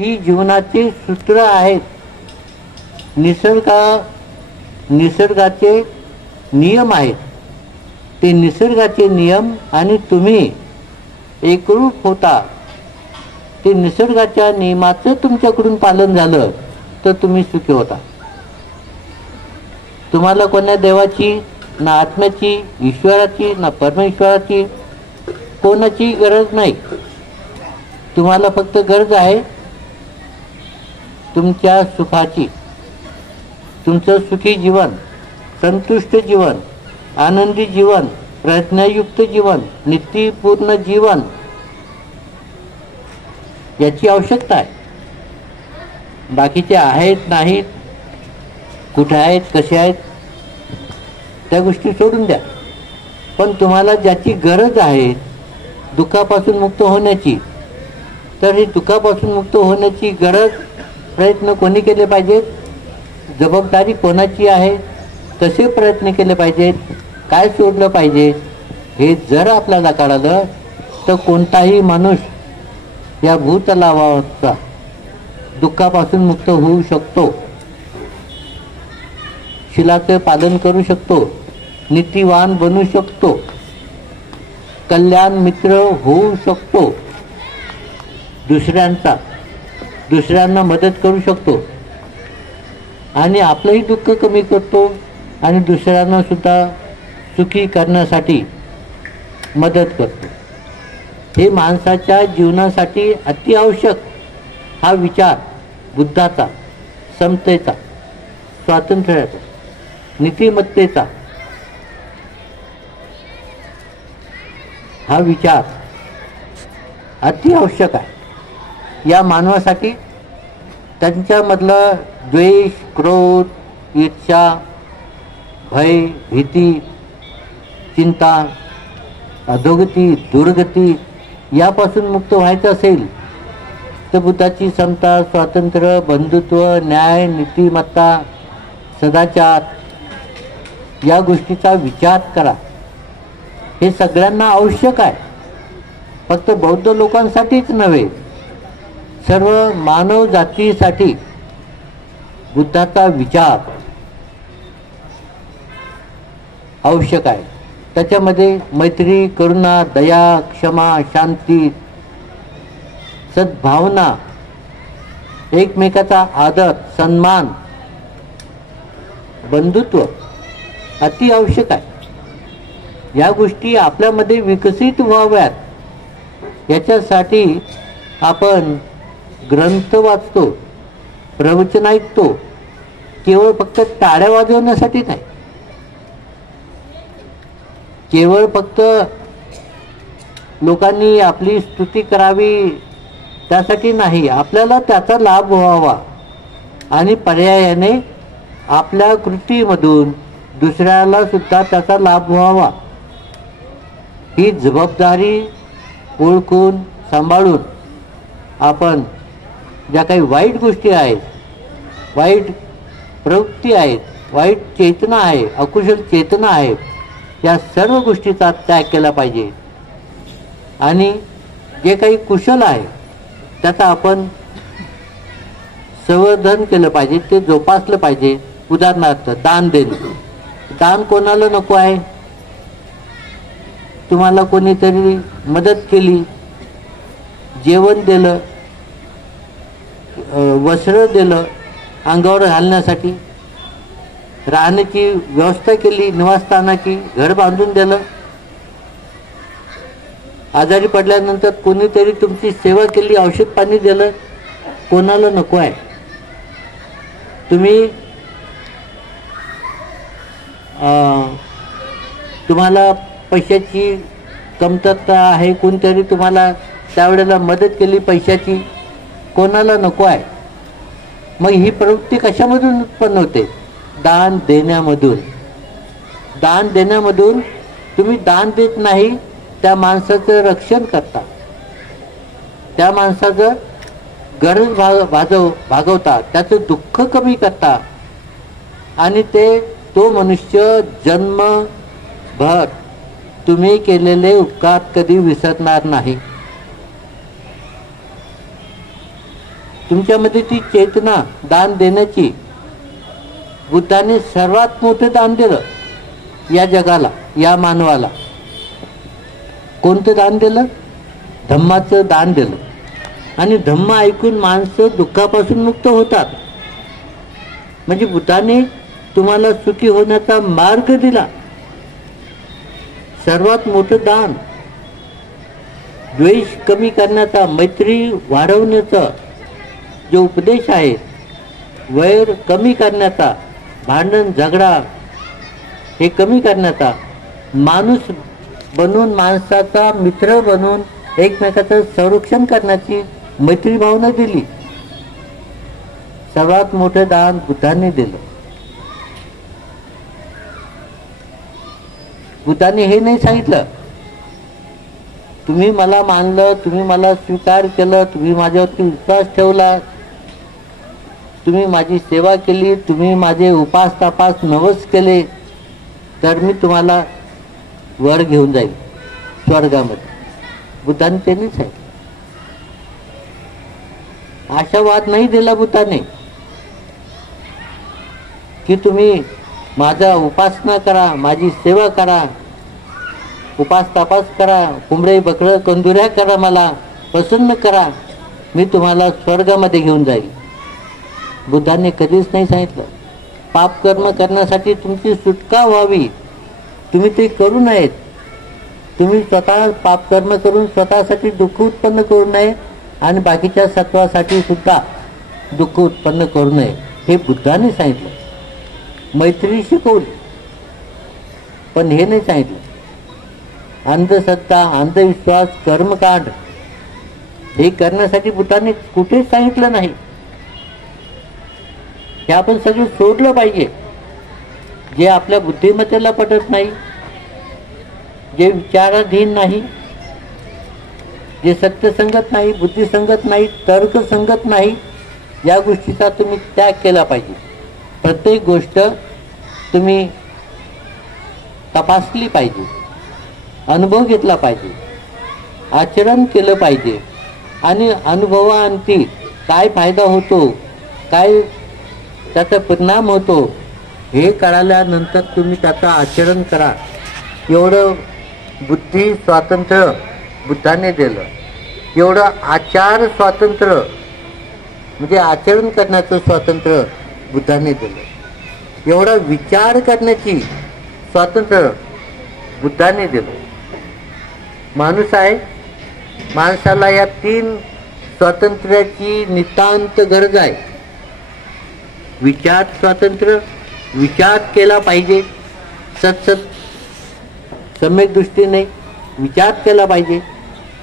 ही जीवनाची सूत्र आहेत. निसर्गाचे नियम आहेत. ते निसर्गाचे नियम आणि तुम्ही एकरूप होता. ते निसर्गाच्या नियमाचं तुमच्याकडून पालन झालं तर तुम्ही सुखी होता. तुम्हाला कोण्या देवाची, ना आत्म्याची, ईश्वराची, ना परमेश्वराची कोणाची गरज नाही. तुम्हाला फक्त गरज आहे तुमच्या सुखाची. तुमचं सुखी जीवन, संतुष्ट जीवन, आनंदी जीवन, प्रज्ञायुक्त जीवन, नीतीपूर्ण जीवन याची आवश्यकता आहे. बाकीचे आहेत नाहीत, कुठे आहेत, कसे आहेत, त्या गोष्टी सोडून द्या. पण तुम्हाला ज्याची गरज आहे दुःखापासून मुक्त होण्याची, तर ही दुःखापासून मुक्त होण्याची गरज, प्रयत्न कोणी केले पाहिजेत, जबाबदारी कोणाची आहे, कसे प्रयत्न केले पाहिजेत, काय सोडलं पाहिजे, हे जर आपल्याला कळालं तर कोणताही माणूस या भूतलावाचा दुःखापासून मुक्त होऊ शकतो. शिलाचं पालन करू शकतो, नीतिवान बनू शकतो, कल्याण मित्र होऊ शकतो, दुसऱ्यांना मदत करू शकतो आणि आपलंही दुःख कमी करतो आणि दुसऱ्यांना सुद्धा सुखी करण्यासाठी मदत करतो. हे माणसाच्या जीवनासाठी अति आवश्यक हा विचार बुद्धाचा, समतेचा, स्वातंत्र्याचा, नीतिमत्तेचा हा विचार अति आवश्यक आहे. या मानवासाठी त्यांच्यामधलं द्वेष, क्रोध, ईर्ष्या, भय, भीती, चिंता, अधोगती, दुर्गती यापासून मुक्त व्हायचं असेल तर बुद्धाची समता, स्वातंत्र्य, बंधुत्व, न्याय, नीतिमत्ता, सदाचार या गोष्टीचा विचार करा. हे सगळ्यांना आवश्यक आहे. फक्त बौद्ध लोकांसाठीच नव्हे, सर्व मानव जातीसाठी बुद्धाचा विचार आवश्यक आहे. त्याच्यामध्ये मैत्री, करुणा, दया, क्षमा, शांती, सद्भावना, एकमेकाचा आदर, सन्मान, बंधुत्व अति आवश्यक आहे. या गोष्टी आपल्यामध्ये विकसित व्हाव्यात याच्यासाठी आपण ग्रंथ वाचतो, प्रवचन ऐकतो, केवळ फक्त टाळ्या वाजवण्यासाठी नाही, केवळ फक्त लोकांनी आपली स्तुती करावी त्यासाठी नाही, आपल्याला त्याचा लाभ व्हावा आणि पर्यायाने आपल्या कृतीमधून दुसऱ्याला सुद्धा त्याचा लाभ व्हावा. ही जबाबदारी ओळखून सांभाळून आपण ज्या काही वाईट गोष्टी आहेत, वाईट प्रवृत्ती आहेत, वाईट चेतना आहे, अकुशल चेतना आहे, या सर्व गोष्टीचा त्याग केला पाहिजे आणि जे काही कुशल आहे त्याचा आपण संवर्धन केलं पाहिजे, ते जोपासलं पाहिजे. उदाहरणार्थ दान देणं. दान कोणाला नको आहे? तुम्हाला कोणीतरी मदत केली, जेवण दिलं, वस्त्र दिलं अंगावर घालण्यासाठी, राहण्याची व्यवस्था केली, निवासस्थानाची घर बांधून दिलं, आजारी पडल्यानंतर कोणीतरी तुमची सेवा केली, औषध पाणी दिलं, कोणाला नको आहे? तुम्हाला पैशाची कमतरता आहे, कोणतरी तुम्हाला त्यावेळेला मदत केली पैशाची, कोणाला नको आहे? मग ही प्रवृत्ती कशामधून उत्पन्न होते? दान देण्यामधून. दान देण्यामधून तुम्ही दान देत नाही, त्या माणसाचं रक्षण करता, त्या माणसाचं गरज भागवता, त्याचं दुःख कमी करता आणि तो मनुष्य जन्मभर तुम्ही केलेले उपकार कधी विसरणार नाही. तुमच्यामध्ये ती चेतना दान देण्याची, बुद्धाने सर्वात मोठं दान दिलं या जगाला, या मानवाला. कोणतं दान दिलं? धम्माचं दान दिलं. आणि धम्म ऐकून माणसं दुःखापासून मुक्त होतात. म्हणजे बुद्धाने तुम्हाला सुखी होण्याचा मार्ग दिला. सर्वात मोठं दान, द्वेष कमी करण्याचा, मैत्री वाढवण्याचा जो उपदेश आहे, वैर कमी करण्याचा, भांडण झगडा हे कमी करण्याचा, माणूस बनून माणसाचा मित्र बनून एकमेकाचं संरक्षण करण्याची मैत्री भावना दिली. सर्वात मोठं दान बुद्धाने दिलं. बुद्धाने हे नाही सांगितलं तुम्ही मला मानलं, तुम्ही मला स्वीकार केलं, तुम्ही माझ्यावरती विश्वास ठेवला, तुम्ही माझी सेवा केली, तुम्ही माझे उपास तपास नवस केले, तर मी तुम्हाला वर घेऊन जाईल स्वर्गामध्ये. बुद्धाने ते नाही सांगितलं. आशावाद नाही दिला बुद्धाने की तुम्ही माझा उपासना करा, माझी सेवा करा, उपास तपास करा, कोंबडे बकरं कंदुऱ्या करा, मला प्रसन्न करा, मी तुम्हाला स्वर्गामध्ये घेऊन जाईल. बुद्धाने कधीच नाही सांगितलं. पाप कर्म करण्यासाठी तुमची सुटका व्हावी, तुम्ही ते करू नयेत. तुम्ही स्वतः पाप कर्म करून स्वतःसाठी दुःख उत्पन्न करू नये आणि बाकीच्या सत्वासाठी सुद्धा दुःख उत्पन्न करू नये, हे बुद्धाने सांगितलं. मैत्री शिकवली, पण हे नाही सांगितलं अंधश्रद्धा, अंधविश्वास, कर्मकांड हे करण्यासाठी बुद्धाने कुठेच सांगितलं नाही. हे आपण सगळं सोडलं पाहिजे. जे आपल्या बुद्धिमत्तेला पटत नाही, जे विचाराधीन नाही, जे सत्यसंगत नाही, बुद्धिसंगत नाही, तर्कसंगत नाही, या गोष्टीचा तुम्ही त्याग केला पाहिजे. प्रत्येक गोष्ट तुम्ही तपासली पाहिजे, अनुभव घेतला पाहिजे, आचरण केलं पाहिजे आणि अनुभवांती काय फायदा होतो, काय त्याचा परिणाम होतो हे कळाल्यानंतर तुम्ही त्याचं आचरण करा. एवढं बुद्धी स्वातंत्र्य बुद्धाने दिलं. एवढं आचार स्वातंत्र्य म्हणजे आचरण करण्याचं स्वातंत्र्य बुद्धाने दिलं. एवढा विचार करण्याची स्वातंत्र्य बुद्धाने दिलं. माणूस आहे, माणसाला या 3 स्वातंत्र्याची नितांत गरज आहे. विचार स्वातंत्र्य, विचार केला पाहिजे, सतसत सम्यक दृष्टीने विचार केला पाहिजे,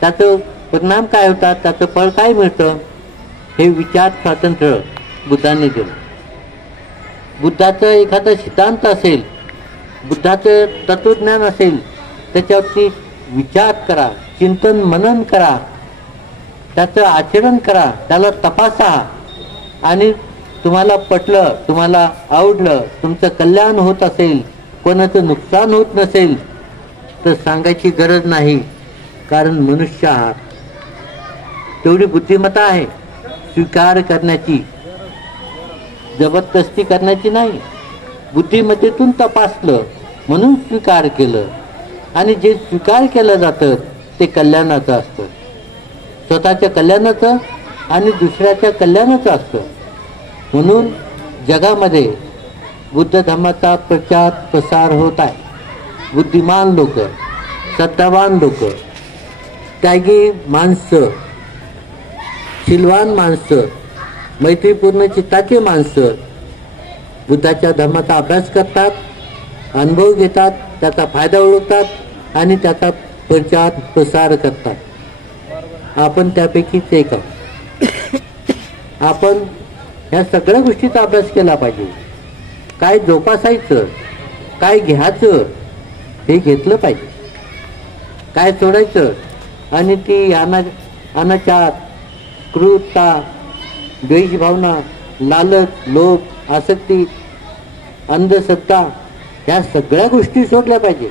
त्याचं परिणाम काय होतात, त्याचं फळ काय मिळतं, हे विचार स्वातंत्र्य बुद्धाने दिलं. बुद्धाचं एखादा सिद्धांत असेल, बुद्धाचं तत्वज्ञान असेल, त्याच्यावरती विचार करा, चिंतन मनन करा, त्याचं आचरण करा, त्याला तपासा आणि तुम्हाला पटलं, तुम्हाला आवडलं, तुमचं कल्याण होत असेल, कोणाचं नुकसान होत नसेल तर सांगायची गरज नाही, कारण मनुष्य आहात. तेवढी बुद्धिमत्ता आहे स्वीकार करण्याची, जबरदस्ती करण्याची नाही. बुद्धिमत्तेतून तपासलं म्हणून स्वीकार केलं आणि जे स्वीकार केलं जातं ते कल्याणाचं असतं, स्वतःच्या कल्याणाचं आणि दुसऱ्याच्या कल्याणाचं असतं. म्हणून जगामध्ये बुद्ध धर्माचा प्रचार प्रसार होत आहे. बुद्धिमान लोक, सत्तावान लोक, त्यागी माणसं, शीलवान माणसं, मैत्रीपूर्ण चित्ताचे माणसं बुद्धाच्या धर्माचा अभ्यास करतात, अनुभव घेतात, त्याचा फायदा ओळखतात आणि त्याचा प्रचार प्रसार करतात. आपण त्यापैकीच एक आहोत. आपण ह्या सगळ्या गोष्टीचा अभ्यास केला पाहिजे. काय जोपासायचं, काय घ्यायचं हे घेतलं पाहिजे, काय सोडायचं आणि ती अनाचार, क्रूरता, द्वेष भावना, लालच, लोभ, आसक्ती, अंधश्रद्धा ह्या सगळ्या गोष्टी सोडल्या पाहिजे.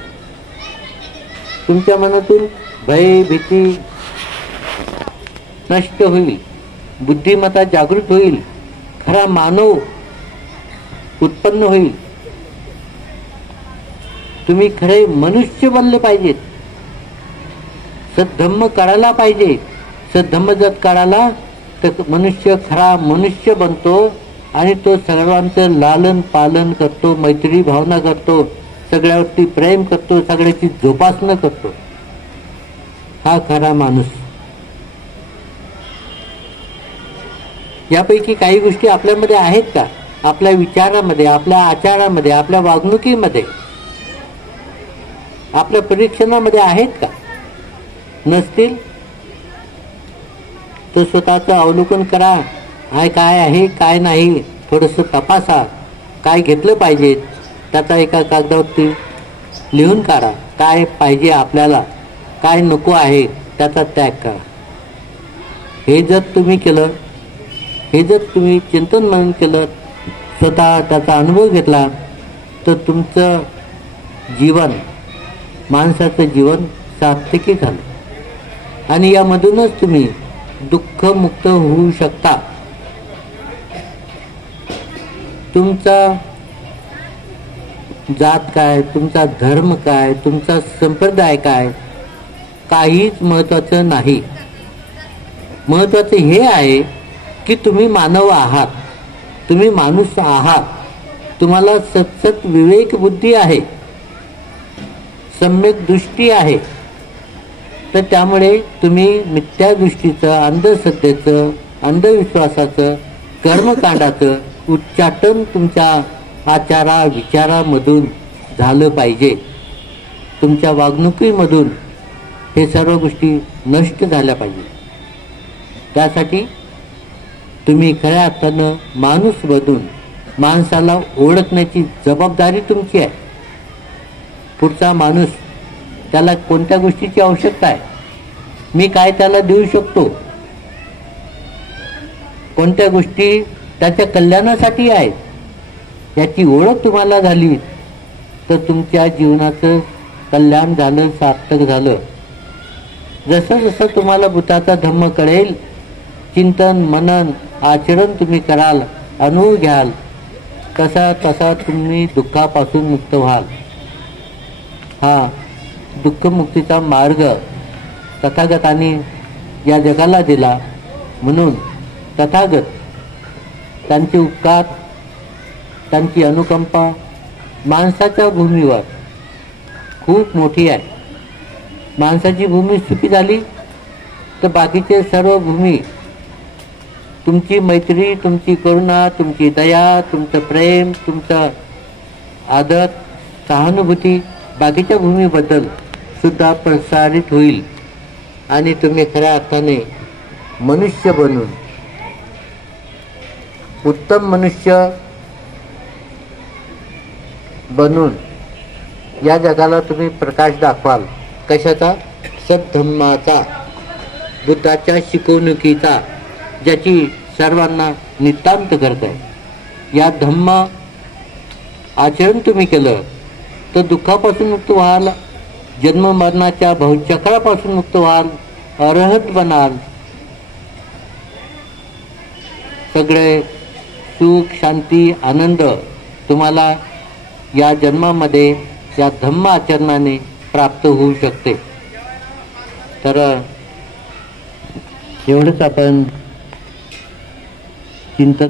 तुमच्या मनातून भय, भीती नष्ट होईल. बुद्धिमत्ता जागृत होईल, खरा मानव उत्पन्न होईल. तुम्ही खरे मनुष्य बनले पाहिजेत. सद्धम्म काढायला पाहिजे. सद्धम्म जर काढाला तर मनुष्य खरा मनुष्य बनतो आणि तो सर्वांचं लालन पालन करतो, मैत्री भावना करतो, सगळ्यावरती प्रेम करतो, सगळ्याची जोपासना करतो. हा खरा माणूस. यापैकी काही गोष्टी आपल्यामध्ये आहेत का? आपल्या विचारामध्ये, आपल्या आचारामध्ये, आपल्या वागणुकीमध्ये, आपल्या परीक्षणामध्ये आहेत का? नसतील तर स्वतःचं अवलोकन करा. काय आहे काय नाही थोडंसं तपासा. काय घेतलं पाहिजे त्याचा एका कागदावरती लिहून काढा. काय पाहिजे आपल्याला, काय नको आहे त्याचा त्याग करा. हे जर तुम्ही केलं, हे जर तुम्ही चिंतन मनन केलं, स्वतः त्याचा अनुभव घेतला, तर तुमचं जीवन, माणसाचं जीवन सार्थकी झालं आणि यामधूनच तुम्ही दुःखमुक्त होऊ शकता. तुमचा जात काय, तुमचा धर्म काय, तुमचा संप्रदाय काय, काहीच महत्त्वाचं नाही. महत्त्वाचं हे आहे की तुम्ही मानव आहात, तुम्ही माणूस आहात. तुम्हाला सतसत विवेक बुद्धी आहे, सम्यक दृष्टी आहे. तर त्यामुळे तुम्ही मिथ्या दृष्टीचं, अंधश्रद्धेचं, अंधविश्वासाचं, कर्मकांडाचं उच्चाटन तुमच्या आचारा विचारामधून झालं पाहिजे. तुमच्या वागणुकीमधून हे सर्व गोष्टी नष्ट झाल्या पाहिजे. त्यासाठी तुम्ही खऱ्या अर्थानं माणूस बनून माणसाला ओळखण्याची जबाबदारी तुमची आहे. पुढचा माणूस, त्याला कोणत्या गोष्टीची आवश्यकता आहे, मी काय त्याला देऊ शकतो, कोणत्या गोष्टी त्याच्या कल्याणासाठी आहेत, याची ओळख तुम्हाला झाली तर तुमच्या जीवनाचं कल्याण झालं, सार्थक झालं. जसं जसं तुम्हाला भूताचा धम्म कळेल, चिंतन मनन आचरण तुम्ही कराल, अनुभव घ्याल, तसा तसा तुम्ही दुःखापासून मुक्त व्हाल. हा दुःखमुक्तीचा मार्ग तथागतांनी या जगाला दिला. म्हणून तथागत, त्यांचे उपकार, त्यांची अनुकंपा माणसाच्या भूमीवर खूप मोठी आहे. माणसाची भूमी सुखी झाली तर बाकीचे सर्व भूमी, तुमची मैत्री, तुमची करुणा, तुमची दया, तुमचं प्रेम, तुमचं आदर, सहानुभूती बाकीच्या भूमीबद्दल सुद्धा प्रसारित होईल आणि तुम्ही खऱ्या अर्थाने मनुष्य बनून, उत्तम मनुष्य बनून या जगाला तुम्ही प्रकाश दाखवाल. कशाचा? सद्धम्माचा, बुद्धाच्या शिकवणुकीचा, ज्याची सर्वांना नितांत गरज आहे. या धम्म आचरण तुम्ही केलं तर दुःखापासून मुक्त व्हाल, जन्म मरणाच्या भवचक्रापासून मुक्त व्हाल, अरहत बनाल. सगळे सुख, शांती, आनंद तुम्हाला या जन्मामध्ये या धम्म आचरणाने प्राप्त होऊ शकते. तर एवढंच आपण चिंतन